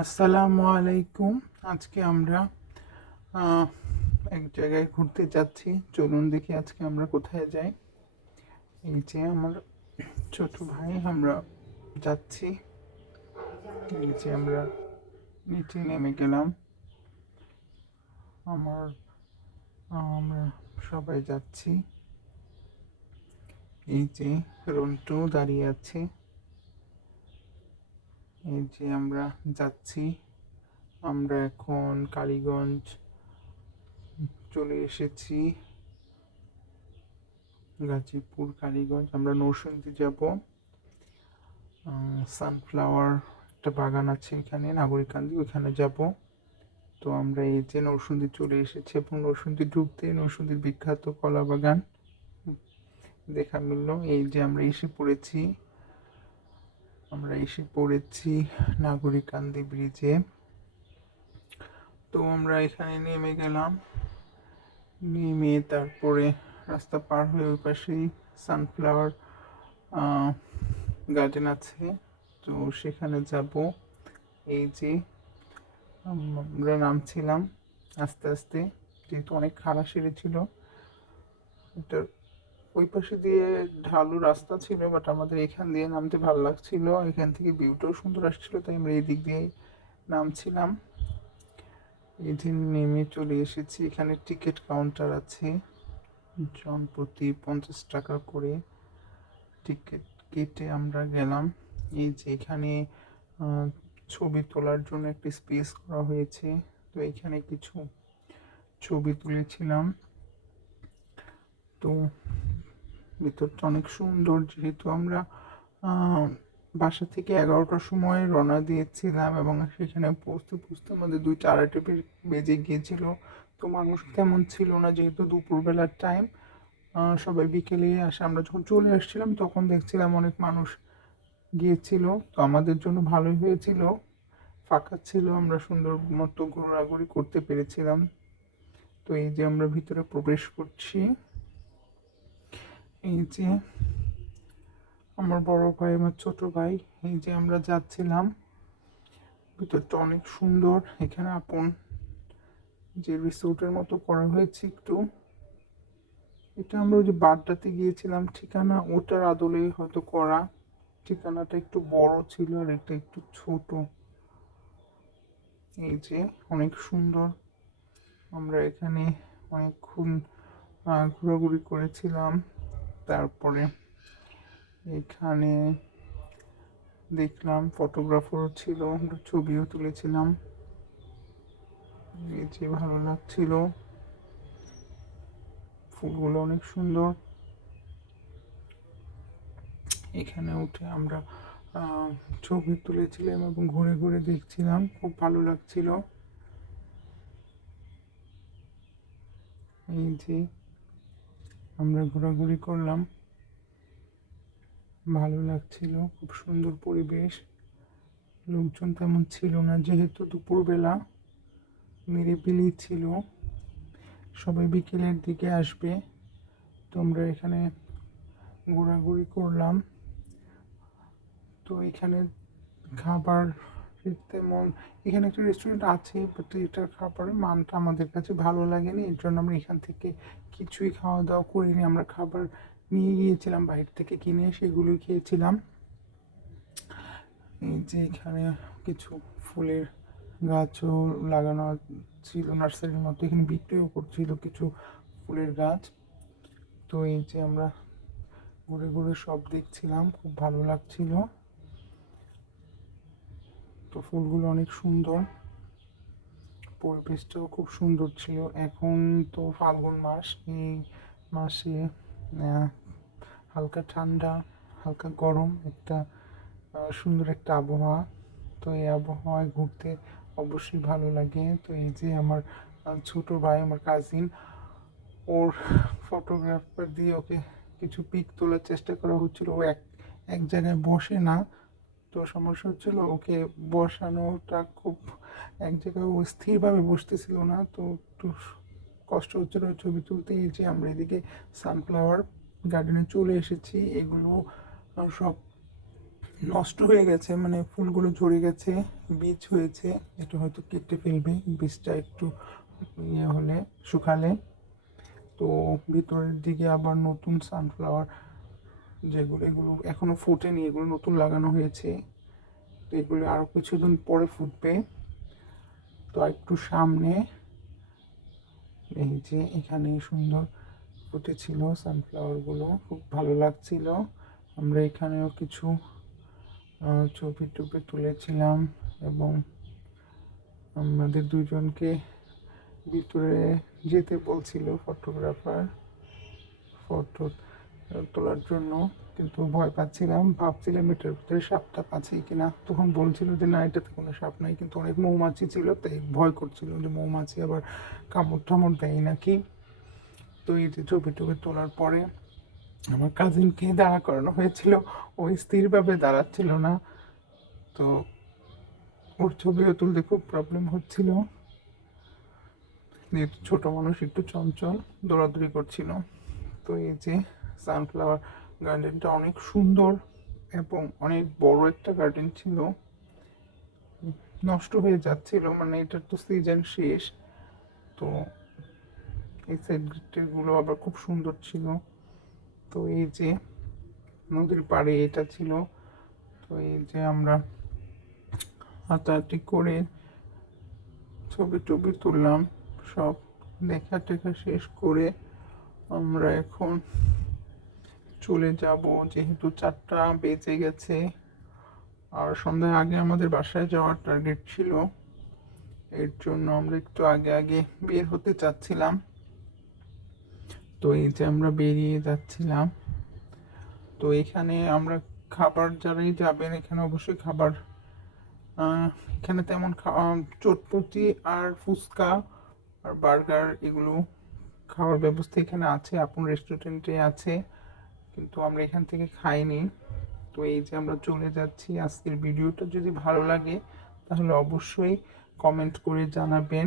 আসসালামু আলাইকুম। আজকে আমরা এক জায়গায় ঘুরতে যাচ্ছি। চলুন দেখি আজকে আমরা কোথায় যাই। এই যে আমার ছোট ভাই আমরা যাচ্ছি। এই যে আমরা নিচে নেমে গেলাম। আমার, আমরা সবাই যাচ্ছি। এই যে রন্টু দাঁড়িয়ে আছে। এই যে আমরা যাচ্ছি, আমরা এখন কালীগঞ্জ চলে এসেছি, গাজীপুর, কালীগঞ্জ। আমরা নরসিংদী যাব। সানফ্লাওয়ার একটা বাগান আছে এখানে, নাগরিকান্দি, ওখানে যাব। তো আমরা এই যে নরসিংদী চলে এসেছি এবং নরসিংদী ঢুকতে নরসিংদীর বিখ্যাত কলা বাগান দেখা মিলল। এই যে আমরা এসে পড়েছি আমরা এসে পড়েছি নাগরিকান্দি ব্রিজে তো আমরা এখানে নেমে গেলাম। নেমে তারপরে রাস্তা পার হয়ে ওই পাশেই সানফ্লাওয়ার গার্ডেন আছে। তো সেখানে যাব। এই যে আমরা নামছিলাম আস্তে আস্তে। যেহেতু অনেক খারাপ সেরে ছিল এটার ওই পাশে দিয়ে ঢালু রাস্তা ছিল বাট আমাদের এখান দিয়ে নামতে ভালো লাগছিল। এখান থেকে ভিউটাও সুন্দর আসছিল, তাই আমরা এই দিক দিয়ে নামছিলাম। এই দিন নেমে চলে এসেছি, এখানে টিকিট কাউন্টার আছে। জন প্রতি পঞ্চাশ টাকা করে টিকিট কেটে আমরা গেলাম। এই যে এখানে ছবি তোলার জন্য একটি স্পেস করা হয়েছে। তো এখানে কিছু ছবি তুলেছিলাম। তো ভিতরটা অনেক সুন্দর যেহেতু আমরা বাসা থেকে এগারোটার সময় রওনা দিয়েছিলাম এবং সেখানে পৌঁছতে পৌঁছতে আমাদের দুইটা আড়াইটে বেজে গিয়েছিল। তো মানুষ তেমন ছিল না যেহেতু দুপুরবেলার টাইম সবাই বিকেলে আসে। আমরা যখন চলে আসছিলাম তখন দেখছিলাম অনেক মানুষ গিয়েছিল। তো আমাদের জন্য ভালোই হয়েছিল। ফাঁকা ছিল, আমরা সুন্দর মতো ঘোরাঘুরি করতে পেরেছিলাম। তো এই যে আমরা ভিতরে প্রবেশ করছি। এই যে, আমার বড় ভাই, আমার ছোট ভাই, এই যে আমরা যাচ্ছিলাম। ভিতরটা অনেক সুন্দর। এখানে আপন যে রিসোর্টের মতো করা হয়েছে একটু। এটা আমরা ওই যে বাড্ডাতে গিয়েছিলাম, ঠিকানা ওটার আদলে হয়তো করা। ঠিকানাটা একটু বড় ছিল আর একটা একটু ছোট। এই যে, অনেক সুন্দর। আমরা এখানে অনেকক্ষণ ঘোরাঘুরি করেছিলাম। তারপরে এখানে দেখলাম ফটোগ্রাফারও ছিল, আমরা ছবিও তুলেছিলাম। যে ভালো লাগছিল। ফুলগুলো অনেক সুন্দর। এখানে উঠে আমরা ছবি তুলেছিলাম এবং ঘুরে ঘুরে দেখছিলাম, খুব ভালো লাগছিল। এই যে আমরা ঘোরাঘুরি করলাম। ভালো লাগছিল, খুব সুন্দর পরিবেশ। লোকজন তেমন ছিল না, যেহেতু দুপুরবেলা নিরিবিলি ছিল। সবাই বিকেলের দিকে আসবে। তো আমরা এখানে ঘোরাঘুরি করলাম। তো এখানে খাবার তেমন এখানে একটা রেস্টুরেন্ট আছে এটার খাবারের মানটা আমাদের কাছে ভালো লাগেনি, এর জন্য আমরা এখান থেকে কিছুই খাওয়া দাওয়া করিনি, আমরা খাবার নিয়ে গিয়েছিলাম, বাইরে থেকে কিনে সেগুলোই খেয়েছিলাম। এই যে এখানে কিছু ফুলের গাছও লাগানো ছিল, নার্সারির মতো, এখানে বিক্রিও করছিল কিছু ফুলের গাছ। তো এই যে আমরা ঘুরে ঘুরে সব দেখছিলাম, খুব ভালো লাগছিল। তো ফুলগুলো অনেক সুন্দর। পরিবেশটাও খুব সুন্দর ছিল। এখন তো ফাল্গুন মাস, এই মাসে হালকা ঠান্ডা, হালকা গরম, একটা সুন্দর একটা আবহাওয়া। তো এই আবহাওয়ায় ঘুরতে অবশ্যই ভালো লাগে। তো এই যে আমার ছোট ভাই, আমার কাজিন ওর ফটোগ্রাফার দিয়ে ওকে কিছু পিক তোলার চেষ্টা করা হচ্ছিল। ও এক এক জায়গায় বসে না। তো সমস্যা হচ্ছিল ওকে বসানোটা খুব এক জায়গায় ও স্থিরভাবে বসতেছিল না, তো একটু কষ্ট হচ্ছিল ছবি তুলতে। যে আমরা এদিকে সানফ্লাওয়ার গার্ডেনে চলে এসেছি, এগুলো সব নষ্ট হয়ে গেছে মানে ফুলগুলো ঝরে গেছে, বীজ হয়েছে এটা হয়তো কেটে ফেলবে, বীজটা একটু ইয়ে হলে, শুকালে। তো ভিতরের দিকে আবার নতুন সানফ্লাওয়ার যেগুলো, এগুলো এখনও ফোটেনি, এগুলো নতুন লাগানো হয়েছে। তো এগুলো আরও কিছুদিন পরে ফুটবে। তো একটু সামনে, এই যে এখানে সুন্দর ফুটেছিল সানফ্লাওয়ারগুলো খুব ভালো লাগছিল। আমরা এখানেও কিছু ছবি টবি তুলেছিলাম এবং আমাদের দুজনকে ভিতরে যেতে বলছিল ফটোগ্রাফার ফটো তোলার জন্য কিন্তু ভয় পাচ্ছিলাম, ভাবছিলাম এটার ভিতরে সাপটা আছে কিনা। তখন বলছিল যে, না, এটাতে কোনো সাপ নাই। কিন্তু অনেক মৌমাছি ছিল, তাই ভয় করছিল যে, মৌমাছি আবার কামড় টামড় দেয় নাকি? তো এই যে ছবি টবি তোলার পরে আমার কাজিনকে দাঁড়া করানো হয়েছিল। ও স্থিরভাবে দাঁড়াচ্ছিল না। তো ওর ছবিও তুলতে খুব প্রবলেম হচ্ছিল। ছোট মানুষ, একটু চঞ্চল, দৌড়াদৌড়ি করছিল। তো এই যে সানফ্লাওয়ার গার্ডেনটা অনেক সুন্দর এবং অনেক বড় একটা গার্ডেন ছিল। নষ্ট হয়ে যাচ্ছিল মানে এটার তো সিজন শেষ। তো এই সাইডগুলো আবার খুব সুন্দর ছিল। তো এই যে নদীর পাড়ে এটা ছিল। তো এই যে আমরা হাতাহাতি করে ছবি টবি তুললাম, সব দেখা টেখা শেষ করে আমরা এখন চলে যাব, যেহেতু চারটা বেজে গেছে। আর সন্ধ্যার আগে আমাদের বাসায় যাওয়ার টার্গেট ছিল। এর জন্য আমরা একটু আগে আগে বের হতে চাচ্ছিলাম। তো এই যে আমরা বেরিয়ে যাচ্ছিলাম। তো এখানে আমরা খাবার যারাই যাবেন, এখানে অবশ্যই খাবার এখানে তেমন চটপটি আর ফুচকা আর বার্গার এগুলো খাওয়ার ব্যবস্থা এখানে আছে, আপন রেস্টুরেন্টে আছে। কিন্তু আমরা এখান থেকে খাইনি। তো এই যে আমরা চলে যাচ্ছি আজকের ভিডিওটা। যদি ভালো লাগে, তাহলে অবশ্যই কমেন্ট করে জানাবেন।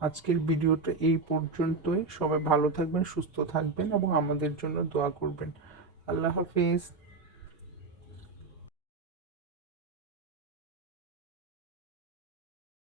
আজকের ভিডিওটা এই পর্যন্তই। সবাই ভালো থাকবেন, সুস্থ থাকবেন এবং আমাদের জন্য দোয়া করবেন। আল্লাহ হাফিজ।